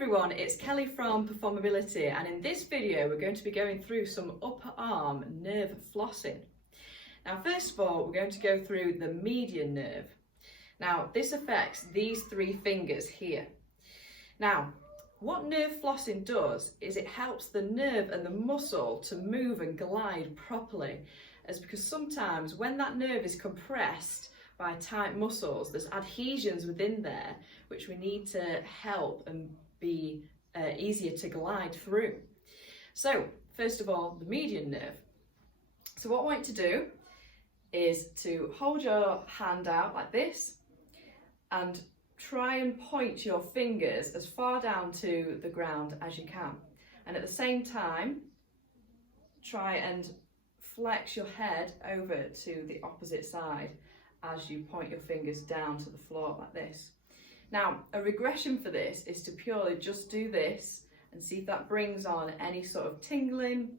everyone, it's Kelly from Performobility, and in this video we're going to be going through some upper arm nerve flossing. Now first of all, we're going to go through the median nerve. Now this affects these three fingers here. Now what nerve flossing does is it helps the nerve and the muscle to move and glide properly, as because sometimes when that nerve is compressed by tight muscles, there's adhesions within there which we need to help and be easier to glide through. So first of all, the median nerve. So what I want you to do is to hold your hand out like this and try and point your fingers as far down to the ground as you can, and at the same time try and flex your head over to the opposite side as you point your fingers down to the floor like this. Now, a regression for this is to purely just do this and see if that brings on any sort of tingling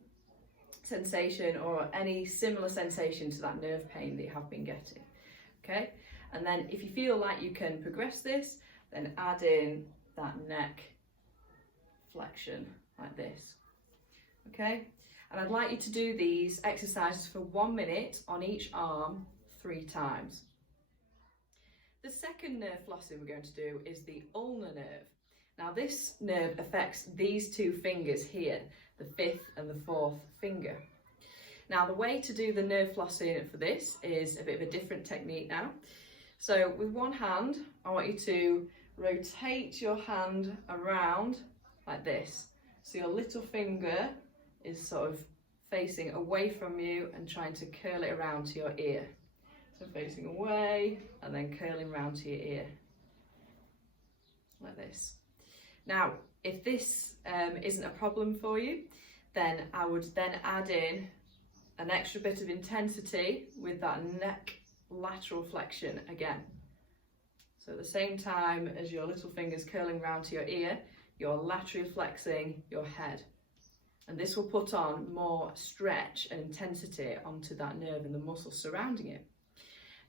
sensation or any similar sensation to that nerve pain that you have been getting. Okay, and then if you feel like you can progress this, then add in that neck flexion like this. Okay, and I'd like you to do these exercises for 1 minute on each arm 3 times. The second nerve flossing we're going to do is the ulnar nerve. Now this nerve affects these 2 fingers here, the 5th and the 4th finger. Now the way to do the nerve flossing for this is a bit of a different technique now. So with one hand, I want you to rotate your hand around like this. So your little finger is sort of facing away from you and trying to curl it around to your ear. So facing away and then curling round to your ear, like this. Now, if this isn't a problem for you, then I would then add in an extra bit of intensity with that neck lateral flexion again. So at the same time as your little finger's curling round to your ear, you're laterally flexing your head. And this will put on more stretch and intensity onto that nerve and the muscles surrounding it.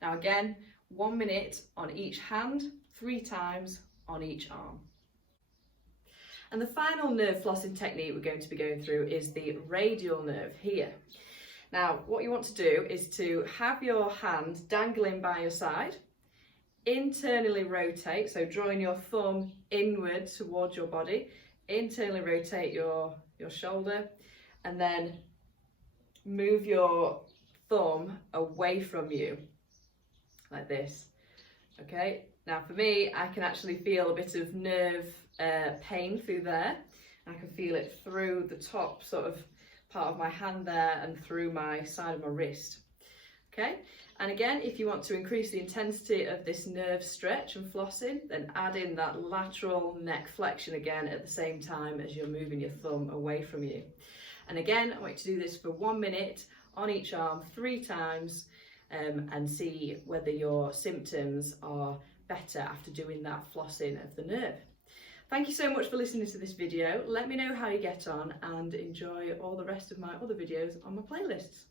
Now again, 1 minute on each hand, 3 times on each arm. And the final nerve flossing technique we're going to be going through is the radial nerve here. Now what you want to do is to have your hand dangling by your side, internally rotate, so drawing your thumb inward towards your body, internally rotate your shoulder, and then move your thumb away from you like this. Okay, now for me, I can actually feel a bit of nerve pain through there. I can feel it through the top sort of part of my hand there and through my side of my wrist. Okay, and again, if you want to increase the intensity of this nerve stretch and flossing, then add in that lateral neck flexion again at the same time as you're moving your thumb away from you. And again, I want you to do this for 1 minute on each arm 3 times and see whether your symptoms are better after doing that flossing of the nerve. Thank you so much for listening to this video. Let me know how you get on and enjoy all the rest of my other videos on my playlists.